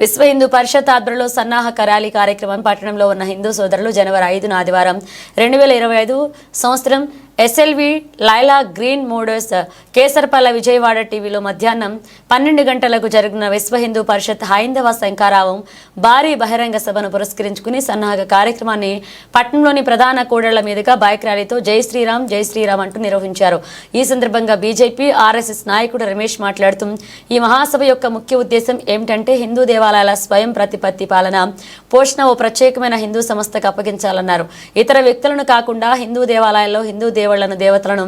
విశ్వ హిందూ పరిషత్ ఆధ్వర్యంలో సన్నాహక ర్యాలీ కార్యక్రమం పట్టణంలో ఉన్న హిందూ సోదరులు జనవరి 5న ఆదివారం 2025 సంవత్సరం ఎస్ఎల్వి లైలా గ్రీన్ మోడర్స్ కేసరపల్ల విజయవాడ టీవీలో మధ్యాహ్నం 12 గంటలకు జరిగిన విశ్వ హిందూ పరిషత్ హైందవ శంఖారావం భారీ బహిరంగ సభను పురస్కరించుకుని సన్నాహక కార్యక్రమాన్ని పట్టణంలోని ప్రధాన కూడళ్ల మీదుగా బైక్ ర్యాలీతో జై శ్రీరామ్ అంటూ నిర్వహించారు. ఈ సందర్భంగా బీజేపీ ఆర్ఎస్ఎస్ నాయకుడు రమేష్ మాట్లాడుతూ ఈ మహాసభ యొక్క ముఖ్య ఉద్దేశం ఏమిటంటే హిందూ దేవాలయాల స్వయం ప్రతిపత్తి పాలన పోషణ ఓ ప్రత్యేకమైన హిందూ సంస్థకు అప్పగించాలన్నారు. ఇతర వ్యక్తులను కాకుండా హిందూ దేవాలయాల్లో హిందూ దేవుళ్లను దేవతలను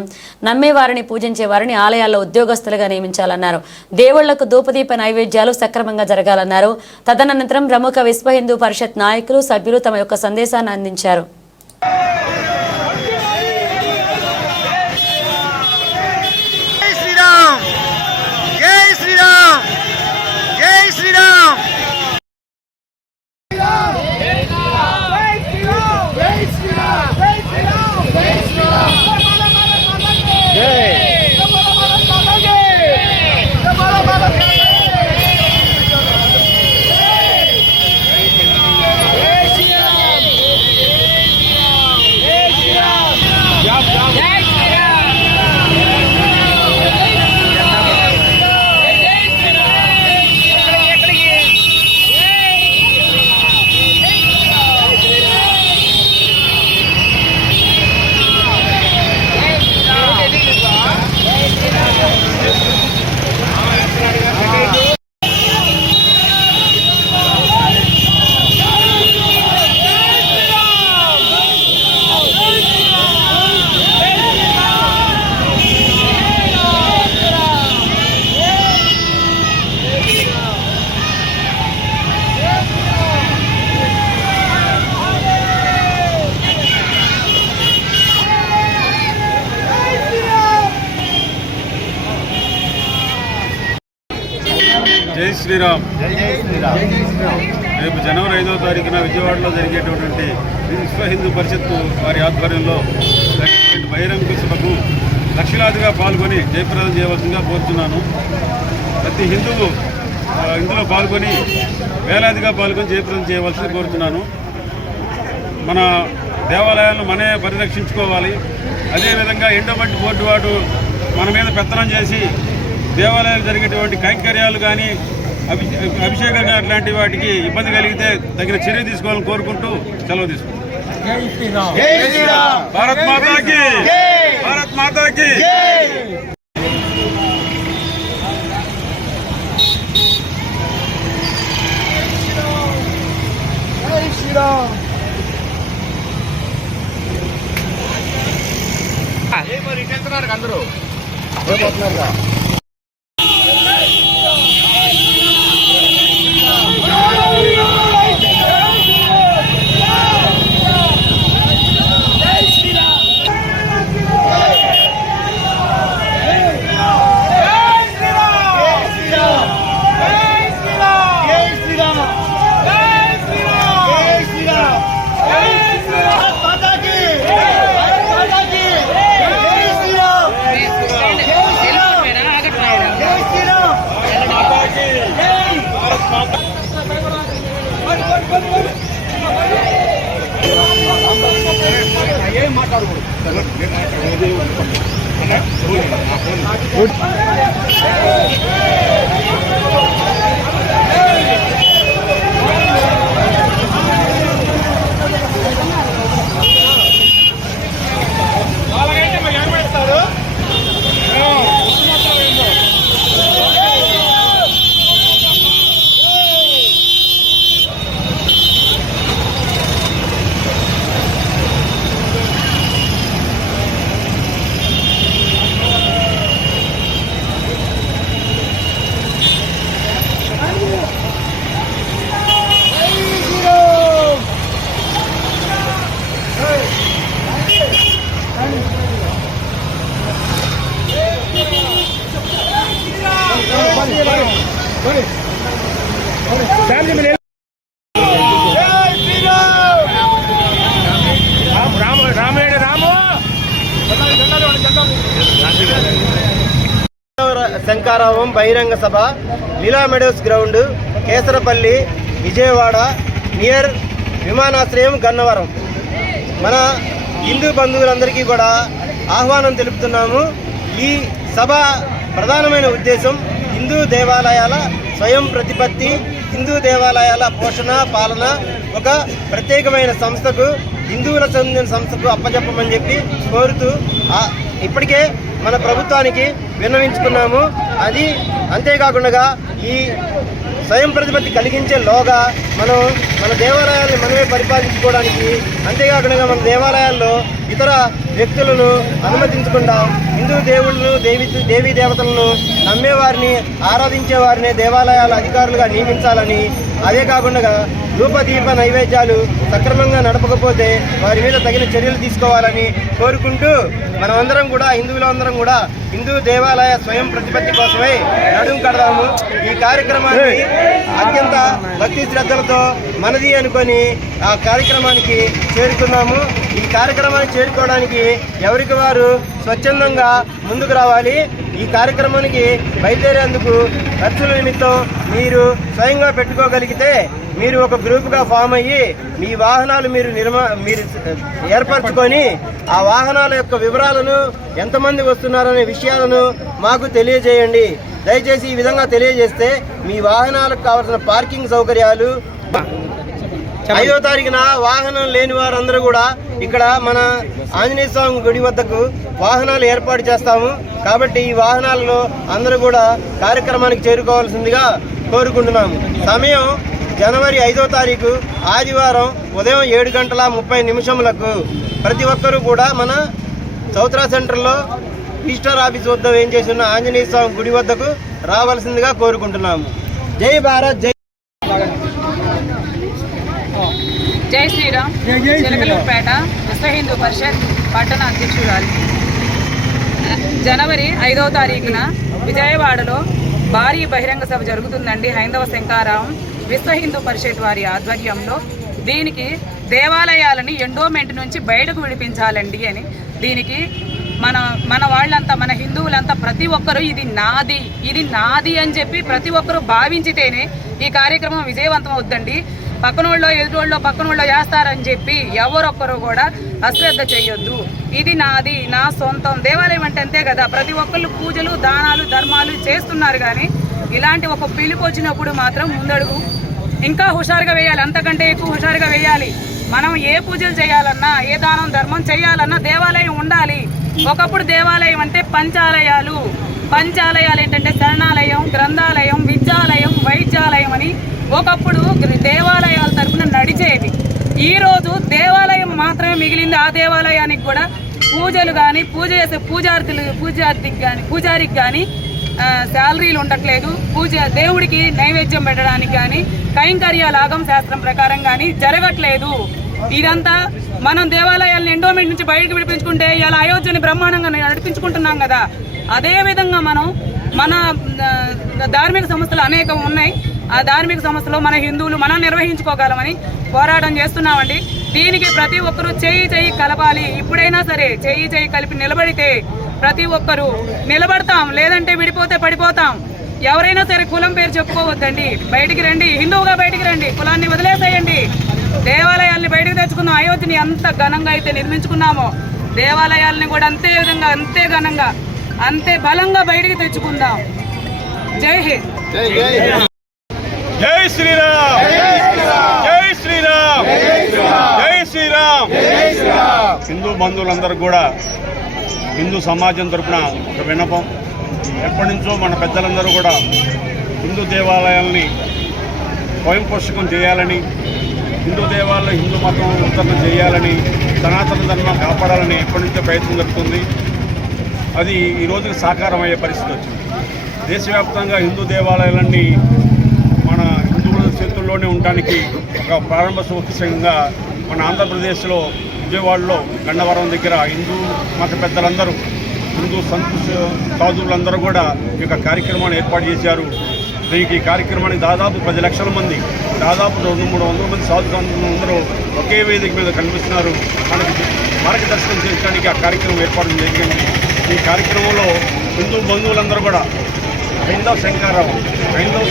నమ్మేవారిని పూజించేవారిని ఆలయాల్లో ఉద్యోగస్తులుగా నియమించాలన్నారు. దేవుళ్లకు ధూపదీప నైవేద్యాలు సక్రమంగా జరగాలన్నారు. తదనంతరం ప్రముఖ విశ్వ హిందూ పరిషత్ నాయకులు సభ్యులు తమ యొక్క సందేశాన్ని అందించారు. జై శ్రీరామ్. రేపు జనవరి 5వ తారీఖున విజయవాడలో జరిగేటటువంటి విశ్వ హిందూ పరిషత్తు వారి ఆధ్వర్యంలో బహిరంగ సభకు లక్షలాదిగా పాల్గొని జయప్రదం చేయవలసిందిగా కోరుతున్నాను. ప్రతి హిందువు ఇందులో పాల్గొని వేలాదిగా పాల్గొని జయప్రదం చేయవలసింది కోరుతున్నాను. మన దేవాలయాలను మనమే పరిరక్షించుకోవాలి. అదేవిధంగా ఎండోమెంట్ బోర్డు వాడు మన మీద పెత్తనం చేసి దేవాలయాలు జరిగేటువంటి కైంకర్యాలు కానీ అభిషేకం అట్లాంటి వాటికి ఇబ్బంది కలిగితే తగిన చర్య తీసుకోవాలని కోరుకుంటూ సెలవు తీసుకుంటాం. భారత్ మాతాకి, భారత్ మాతాకి. అందరూ ఏం మాట్లాడకూడదు. శంకర శంకారావం బహిరంగ సభ Leela Meadows ground, Kesarapalli, Vijayawada, near విమానాశ్రయం, గన్నవరం. మన హిందూ బంధువులందరికీ కూడా ఆహ్వానం తెలుపుతున్నాము. ఈ సభ ప్రధానమైన ఉద్దేశం హిందూ దేవాలయాల స్వయం ప్రతిపత్తి, హిందూ దేవాలయాల పోషణ, పాలన ఒక ప్రత్యేకమైన సంస్థకు, హిందువుల చెందిన సంస్థకు అప్పచెప్పమని చెప్పి కోరుతూ ఇప్పటికే మన ప్రభుత్వానికి విన్నవించుకున్నాము. అది అంతేకాకుండా ఈ స్వయం ప్రతిపత్తి కలిగించేలోగా మనం మన దేవాలయాల్ని మనమే పరిపాలించుకోవడానికి, అంతేకాకుండా మన దేవాలయాల్లో ఇతర వ్యక్తులను అనుమతించకుండా హిందూ దేవుళ్ళను, దేవీ దేవతలను నమ్మేవారిని, ఆరాధించేవారిని దేవాలయాల అధికారులుగా నియమించాలని, అదే కాకుండా ధూపదీప నైవేద్యాలు సక్రమంగా నడపకపోతే వారి మీద తగిన చర్యలు తీసుకోవాలని కోరుకుంటూ మనమందరం కూడా, హిందువులందరం కూడా హిందూ దేవాలయ స్వయం ప్రతిపత్తి కోసమై నడుం కడదాము. ఈ కార్యక్రమాన్ని అత్యంత భక్తి శ్రద్ధలతో మనది అనుకొని ఆ కార్యక్రమానికి చేరుకున్నాము. ఈ కార్యక్రమానికి చేరుకోవడానికి ఎవరికి వారు స్వచ్ఛందంగా ముందుకు రావాలి. ఈ కార్యక్రమానికి బయలుదేరేందుకు ఖర్చుల నిమిత్తం మీరు స్వయంగా పెట్టుకోగలిగితే మీరు ఒక గ్రూప్గా ఫామ్ అయ్యి మీ వాహనాలు మీరు ఏర్పరచుకొని ఆ వాహనాల యొక్క వివరాలను, ఎంతమంది వస్తున్నారనే విషయాలను మాకు తెలియజేయండి. దయచేసి ఈ విధంగా తెలియజేస్తే మీ వాహనాలకు కావాల్సిన పార్కింగ్ సౌకర్యాలు, 5వ తారీఖున వాహనం లేని వారందరూ కూడా ఇక్కడ మన ఆంజనేయ స్వామి గుడి వద్దకు వాహనాలు ఏర్పాటు చేస్తాము. కాబట్టి ఈ వాహనాలలో అందరూ కూడా కార్యక్రమానికి చేరుకోవాల్సిందిగా కోరుకుంటున్నాము. సమయం జనవరి 5వ తారీఖు ఆదివారం ఉదయం 7:30 ప్రతి ఒక్కరూ కూడా మన చౌత్రా సెంటర్లో రిజిస్టర్ ఆఫీస్ వద్ద ఏం చేసి ఉన్న ఆంజనేయ స్వామి గుడి వద్దకు రావాల్సిందిగా కోరుకుంటున్నాము. జై భారత్, జై శ్రీరామ్. చిలకలూరుపేట విశ్వ హిందూ పరిషత్ పట్టణ అధ్యక్షురాలు. జనవరి 5వ తారీఖున విజయవాడలో భారీ బహిరంగ సభ జరుగుతుందండి. హైందవ శంకారావం విశ్వ హిందూ పరిషత్ వారి ఆధ్వర్యంలో. దీనికి దేవాలయాలని ఎండోమెంట్ నుంచి బయటకు విడిపించాలండి అని, దీనికి మన వాళ్ళంతా, మన హిందువులంతా ప్రతి ఒక్కరూ ఇది నాది అని చెప్పి ప్రతి ఒక్కరూ భావించితేనే ఈ కార్యక్రమం విజయవంతం అవుద్దండి. పక్కనోళ్ళో ఎదుటోళ్ళో పక్కనోళ్ళో వేస్తారని చెప్పి ఎవరొక్కరు కూడా అశ్రద్ధ చేయొద్దు. ఇది నాది, నా సొంతం. దేవాలయం అంటే అంతే కదా, ప్రతి ఒక్కళ్ళు పూజలు, దానాలు, ధర్మాలు చేస్తున్నారు. కానీ ఇలాంటి ఒక పిలుపు వచ్చినప్పుడు మాత్రం ముందడుగు ఇంకా హుషారుగా వేయాలి, అంతకంటే ఎక్కువ హుషారుగా వేయాలి. మనం ఏ పూజలు చేయాలన్నా, ఏ దానం ధర్మం చేయాలన్నా దేవాలయం ఉండాలి. ఒకప్పుడు దేవాలయం అంటే పంచాలయాలు ఏంటంటే శరణాలయం, గ్రంథాలయం, విద్యాలయం, వైద్యాలయం అని ఒకప్పుడు దేవాలయాల తరఫున నడిచేది. ఈరోజు దేవాలయం మాత్రమే మిగిలింది. ఆ దేవాలయానికి కూడా పూజలు కానీ, పూజ చేసే పూజారికి కానీ శాలరీలు ఉండట్లేదు. దేవుడికి నైవేద్యం పెట్టడానికి కానీ, కైంకర్యాల ఆగమ శాస్త్రం ప్రకారం కానీ జరగట్లేదు. ఇదంతా మనం దేవాలయాలను ఎండోమెంట్ నుంచి బయటకు విడిపించుకుంటే ఇలా అయోధ్యని బ్రహ్మాండంగా నడిపించుకుంటున్నాం కదా. అదే విధంగా మన ధార్మిక సంస్థలు అనేకం ఉన్నాయి. ఆ ధార్మిక సంస్థలో మన హిందువులు మనం నిర్వహించుకోగలమని పోరాటం చేస్తున్నామండి. దీనికి ప్రతి ఒక్కరూ చేయి కలపాలి. ఇప్పుడైనా సరే చేయి కలిపి నిలబడితే ప్రతి ఒక్కరూ నిలబడతాం, లేదంటే విడిపోతే పడిపోతాం. ఎవరైనా సరే కులం పేరు చెప్పుకోవద్దండి. బయటికి రండి, హిందువుగా బయటికి రండి, కులాన్ని వదిలేసేయండి. దేవాలయాల్ని బయటకు తెచ్చుకుందాం. అయోధ్యని ఎంత ఘనంగా అయితే నిర్మించుకున్నామో దేవాలయాల్ని కూడా అంతే విధంగా, అంతే ఘనంగా, అంతే బలంగా బయటికి తెచ్చుకుందాం. జై హింద్. జై శ్రీరామ్, జై శ్రీరామ్, జై శ్రీరామ్. హిందూ బంధువులందరూ కూడా హిందూ సమాజం తరపున ఒక విన్నపం. ఎప్పటి నుంచో మన పెద్దలందరూ కూడా హిందూ దేవాలయాల్ని స్వయం పోషకం చేయాలని, హిందూ దేవాలయంలో హిందూ మతం విస్తరణ చేయాలని, సనాతన ధర్మం కాపాడాలని ఎప్పటి నుంచో ప్రయత్నం జరుగుతుంది. అది ఈ రోజుకి సాకారం అయ్యే పరిస్థితి వచ్చింది. దేశవ్యాప్తంగా హిందూ దేవాలయాలన్నీ మన హిందువుల చేతుల్లోనే ఉండడానికి ఒక ప్రారంభ సూచకంగా మన ఆంధ్రప్రదేశ్లో విజయవాడలో గన్నవరం దగ్గర హిందూ మత పెద్దలందరూ, హిందూ సాధువులందరూ కూడా ఈ యొక్క కార్యక్రమాన్ని ఏర్పాటు చేశారు. దీనికి ఈ కార్యక్రమానికి దాదాపు 10 లక్షల మంది, దాదాపు 200-300 మంది సాధు సంతులందరూ ఒకే వేదిక మీద కనిపిస్తున్నారు. మనకి మార్గదర్శనం చేయడానికి ఆ కార్యక్రమం ఏర్పాటు జరిగింది. ఈ కార్యక్రమంలో హిందూ బంధువులందరూ కూడా హైందవ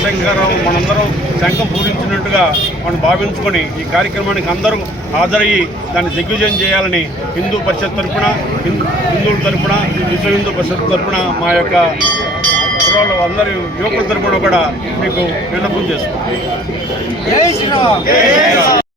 శంకరరావు మనందరం శంఖం పూరించినట్టుగా మనం భావించుకొని ఈ కార్యక్రమానికి అందరూ హాజరయ్యి దాన్ని దిగ్విజయం చేయాలని హిందూ పరిషత్ తరఫున హిందువుల తరఫున విశ్వ హిందూ పరిషత్ తరఫున మా యొక్క కుర్రాళ్ళు అందరి యువకుల తరఫున కూడా మీకు విన్నపం చేసుకుంటాం.